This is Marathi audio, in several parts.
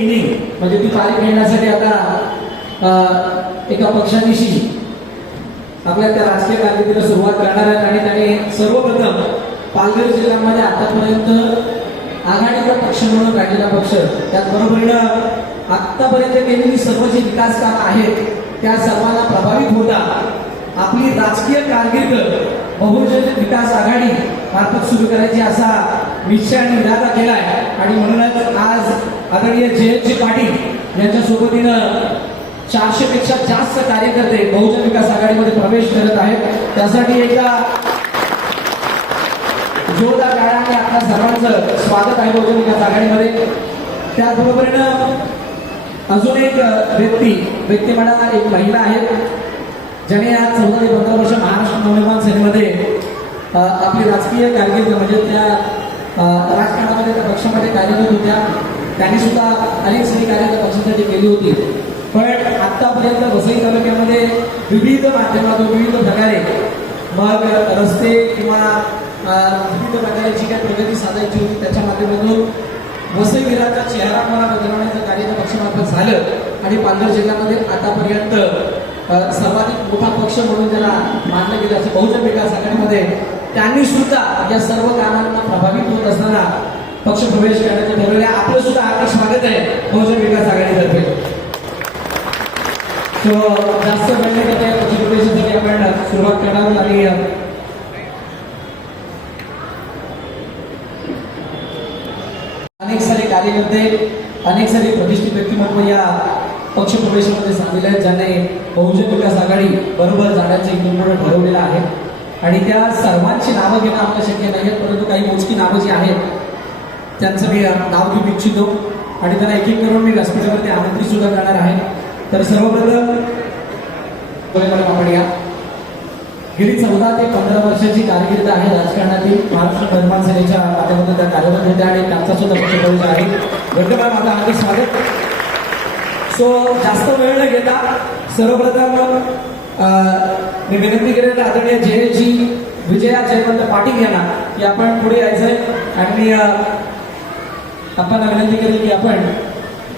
इनिंग म्हणजे ती पारी खेळण्यासाठी आता एका पक्षानिशी आपल्या त्या राजकीय कारकिर्दीला सुरुवात करणार आहेत आणि त्याने सर्वप्रथम पालघर जिल्ह्यामध्ये आतापर्यंत आघाडीचा पक्ष म्हणून राहिलेला पक्ष, त्याचबरोबरीनं आतापर्यंत केलेली सर्व जी विकास कामं आहेत त्या सर्वांना प्रभावित होता आपली राजकीय कारकीर्द बहुजन विकास आघाडी मार्फत सुरू करायची असा निश्चय आणि इरादा केलाय आणि म्हणूनच आज आदरणीय जयंतजी पाटील यांच्या सोबतीनं 400 पेक्षा जास्त कार्यकर्ते बहुजन विकास आघाडीमध्ये प्रवेश करत आहेत. त्यासाठी एकदा जोरदार टाळ्यांनी आपल्या सर्वांचं स्वागत आहे बहुजन विकास आघाडीमध्ये. त्याचबरोबरीनं अजून एक व्यक्तिमंडळ एक महिला आहेत ज्याने आज 14 ते 15 वर्ष महाराष्ट्र नवनिर्माण सेनेमध्ये आपली राजकीय कारकीर्द म्हणजे त्या राजकारणामध्ये त्या पक्षामध्ये कार्यरत होत्या. त्यांनी सुद्धा अनेक सगळी कार्य त्या पक्षासाठी केली होती. पण आतापर्यंत वसई तालुक्यामध्ये विविध माध्यमातून विविध प्रकारे मग रस्ते किंवा विविध प्रकारे जी काही प्रगती साधायची होती त्याच्या माध्यमातून वसई विराचा चेहरा बदलवण्याचं कार्य त्या पक्षामार्फत झालं आणि पालघर जिल्ह्यामध्ये आतापर्यंत सर्वाधिक मोठा पक्ष म्हणून ज्याला मानलं गेलं असं बहुजन विकास आघाडीमध्ये त्यांनी सुद्धा या सर्व कामांना प्रभावित होत असताना पक्ष प्रवेश करण्याचे ठरवले. आपलं सुद्धा हार्दिक स्वागत आहे बहुजन विकास आघाडीतर्फे. जास्त वेळ न घेता पक्ष प्रवेशासाठी आपण सुरुवात करणार आणि अनेक सारे कार्यकर्ते अनेक सारे प्रतिष्ठित व्यक्तिमत्व या पक्ष प्रवेशामध्ये सामील आहेत ज्यांनी बहुजन विकास आघाडी बरोबर जाण्याचं इथून पुढे ठरवलेलं आहे आणि त्या सर्वांची नावं घेणं आपल्या शक्य नाही आहेत, परंतु काही मोजकी नावं जी आहेत त्यांचं मी नाव घेऊ इच्छितो आणि त्यांना एक एक करून मी व्यासपीठावरती आमंत्रित सुद्धा करणार आहे. तर सर्वप्रथम आपण या गेली 14 ते 15 वर्षाची कारकीर्द आहे राजकारणातील महाराष्ट्र नवनिर्माण सेनेच्या माध्यमातून त्या कार्यरत होत्या आणि त्यांचा सुद्धा पक्ष प्रवेश आहे. धन्यवाद, माझं हार्दिक स्वागत. जास्त वेळ न घेता सर्वप्रथम मी विनंती करेन आदरणीय जयजी विजया जयवंत पाटील यांना की आपण पुढे यायचंय आणि आपण विनंती करेन की आपण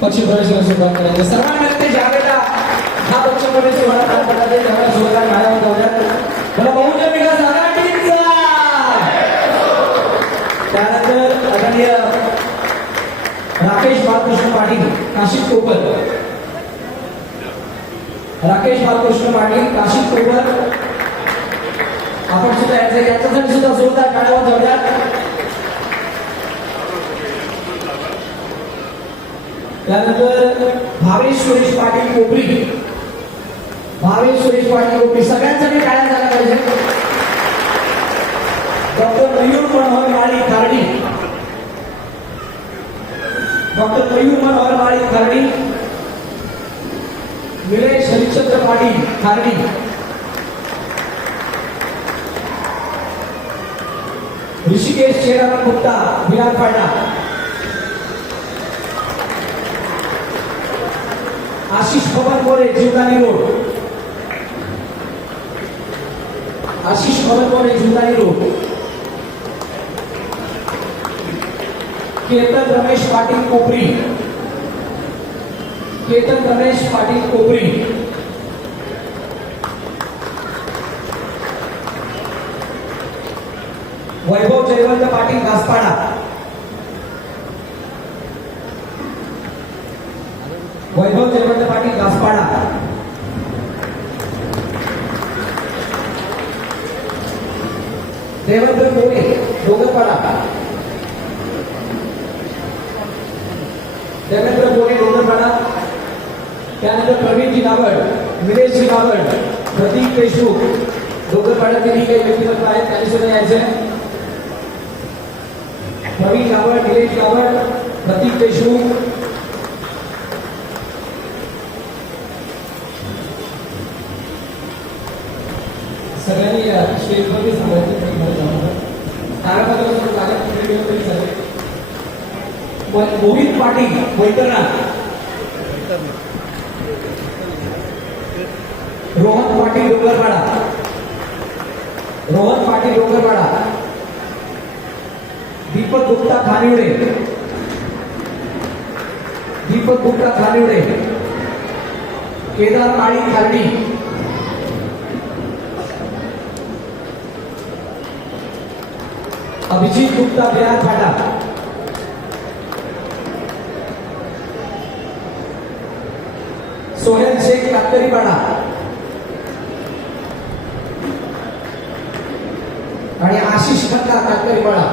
पक्ष प्रवेशाला सुरुवात करायची. सर्वांना विनंती ज्यावेळेला हा पक्ष प्रवेश होणार त्यावेळेला जोरदार मायावर जाऊयात मला बहुजन विकास आघाडीचा. त्यानंतर आदरणीय राकेश बाळकृष्ण पाटील काशीद कोपर, राकेश बाळकृष्ण पाटील काशीद कोपर आपण सुद्धा यायचं. याच्यासाठी सुद्धा जोरदार टाळ्या जाऊयात. त्यानंतर भावेश सुरेश पाटील कोपरी, भावेश सुरेश पाटील कोपरी सगळ्यांसाठी टाळ्या झाल्या पाहिजे. डॉक्टर मयूर मनोहर माळी खार्डी, डॉक्टर मयूर मनोहर माळी खार्डी, निलेश हरिश्चंद्र पाटील खार्डी, ऋषिकेश शेराराम गुप्ता विराटपाडा, आशिष पवन मोरे जीवदानी रोड, आशिष पवन मोरे जीवदानी रोड, केतन रमेश पाटील कोपरी, केतन रमेश पाटील कोपरी, वैभव जयवंत पाटील घासपाडा, वैभव जयवंत पाटील घासपाडा, देवेंद्र मोरे डोंगरपाडा, देवेंद्र मोरे डोंगरपाडा. त्यानंतर प्रवीणजी गावड, निलेशजी गावड, प्रदीप देशमुख डोंगरपाड्यातील काही व्यक्तिमत्व आहेत त्यांनी सुद्धा यायचं. प्रवीण गावड, निलेश गावड, प्रदीप देशमुख, सगळ्यांनी स्टेजवरती सांगायचं मोहित पाटील वैतरणाथ, रोहन पाटील डोंगरपाडा, रोहन पाटील डोंगरपाडा, दीपक गुप्ता खानिवडे, दीपक गुप्ता खानिवडे, केदार काळी खार्डी, अभिजित गुप्ता बिहार फाटा, सोहेल शेख कातकरीपाडा आणि आशिष खन्ना कातकरीपाडा.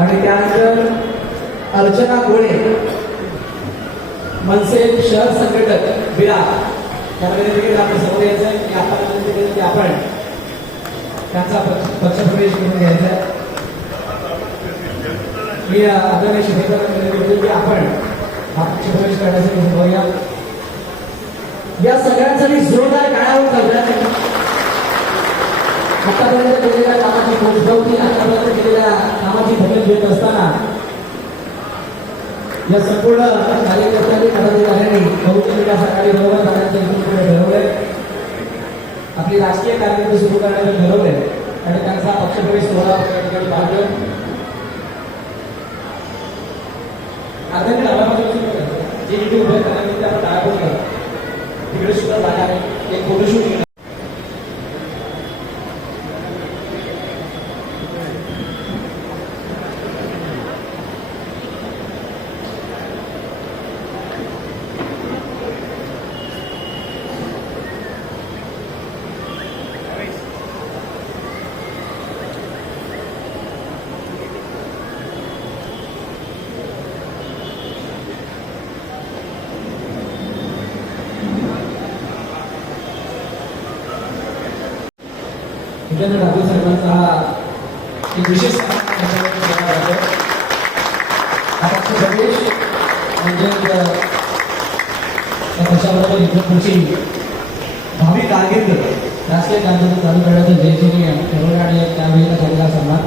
आणि त्यानंतर अर्चना गोळे, मनसे शहर संघटक बिहार. त्यामध्ये देखील आपण समोर यायचं आहे की आपण त्यांचा पक्षप्रवेश करून घ्यायचा आहे. मी आदरणीय शिक्षकांना विनंती की आपण हा पक्षप्रवेश करण्यासाठी बोलूया. या सगळ्यांसाठी जोरदार टाळ्या चालल्या. आतापर्यंत केलेल्या कामाची पोचपावती, आतापर्यंत केलेल्या कामाची दखल घेत असताना या संपूर्ण कार्यकर्त्यांनी पदाधिकाऱ्यांनी बहुजन विकास आघाडी बरोबर जाण्याचं ठरवलंय. आपली राजकीय कारकिर्द सुरू करण्याचं ठरवलंय आणि त्यांचा पक्षप्रवेश सोहळा या ठिकाणी पार आदरणीय जे इथे उभे करण्यासाठी आपण टाळापण करतो तिकडे सुद्धा जागा आहे. एक फोटोशूट जितेंद्र ठाकूर साहेबांचा हा एक विशेष हा पक्षप्रवेश म्हणजे पक्षाबरोबर इतर पुढची भावी कारकीर्द राजकीय कारकीर्द चालू करण्याचं जयंती ठरवलं आणि त्यावेळेला झालेला सन्मान